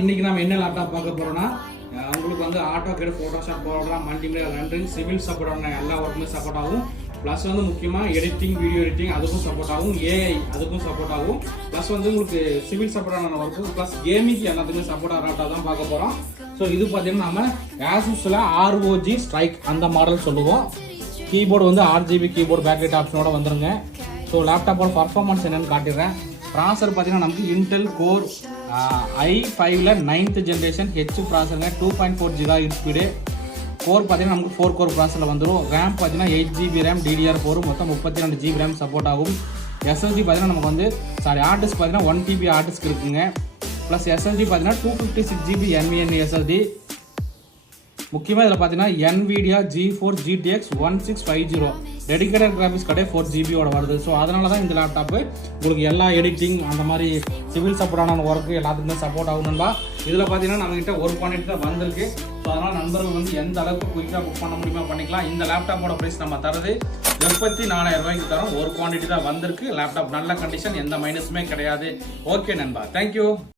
இன்னைக்கு நம்ம என்ன லேப்டாப் பார்க்க போறோம்னா உங்களுக்கு வந்து AutoCAD Photoshop program multimedia rendering civil support ஆன எல்லா ஒர்க்குமே சப்போர்ட் ஆகும் ப்ளஸ் வந்து முக்கியமாக எடிட்டிங் வீடியோ எடிட்டிங் அதுக்கும் சப்போர்ட் ஆகும் ஏஐ அதுக்கும் சப்போர்ட் ஆகும் ப்ளஸ் வந்து உங்களுக்கு சிவில் சப்போர்ட் ஆன ஒர்க்கு ப்ளஸ் கேமிங் எல்லாத்துக்குமே சப்போர்ட் ஆகிற லேப்டாப் தான் பார்க்க போகிறோம். ஸோ இது பார்த்தீங்கன்னா நம்ம ASUSல ROG STRIX அந்த மாடல் சொல்லுவோம். கீபோர்டு வந்து RGB கீபோர்டு பேக்லைட் ஆப்ஷனோட வந்துருங்க. ஸோ லேப்டாப்போட பர்ஃபார்மன்ஸ் என்னன்னு காட்டிடுறேன். ப்ராசர் பார்த்தீங்கன்னா நமக்கு இன்டெல் கோர் i5ல 9th ஜென்ரேஷன் ஹெச் ப்ராசருங்க 2.4 GHz ஸ்பீடு. கோர் பார்த்தீங்கன்னா நமக்கு 4 கோர் ப்ராசரில் வந்துடும். ரேம் பார்த்தீங்கன்னா 8 GB ரேம் DDR4 மொத்தம் 32 GB ரேம் சப்போர்ட் ஆகும். SSD பார்த்தீங்கன்னா நமக்கு வந்து ஹார்ட் டிஸ்க் பார்த்தீங்கன்னா 1 TB ஹார்ட் டிஸ்க் இருக்குங்க. ப்ளஸ் SSD பார்த்தீங்கன்னா 256 GB NVMe SSD. முக்கியமாக இதில் பார்த்தீங்கன்னா NVIDIA GeForce GTX 1650 dedicated graphics கடை 4 GB வருது. ஸோ அதனால தான் இந்த லேப்டாப்பு உங்களுக்கு எல்லா எடிட்டிங் அந்த மாதிரி சிவில் சப்போர்ட்டான ஒர்க்கு எல்லாத்துக்குமே சப்போர்ட் ஆகணும்பா. இதில் பார்த்தீங்கன்னா நம்மகிட்ட ஒரு குவான்டிட்டி தான் வந்திருக்கு. ஸோ அதனால் நண்பர்கள் வந்து எந்த அளவுக்கு குயிக்காக புக் பண்ண முடியுமா பண்ணிக்கலாம். இந்த லேப்டாப்போட ப்ரைஸ் நம்ம தரது 34,000 ரூபாய்க்கு தரோம். ஒரு குவான்டிட்டி தான் வந்திருக்கு. லேப்டாப் நல்ல கண்டிஷன், எந்த மைனஸுமே கிடையாது. ஓகே நண்பா, தேங்க்யூ.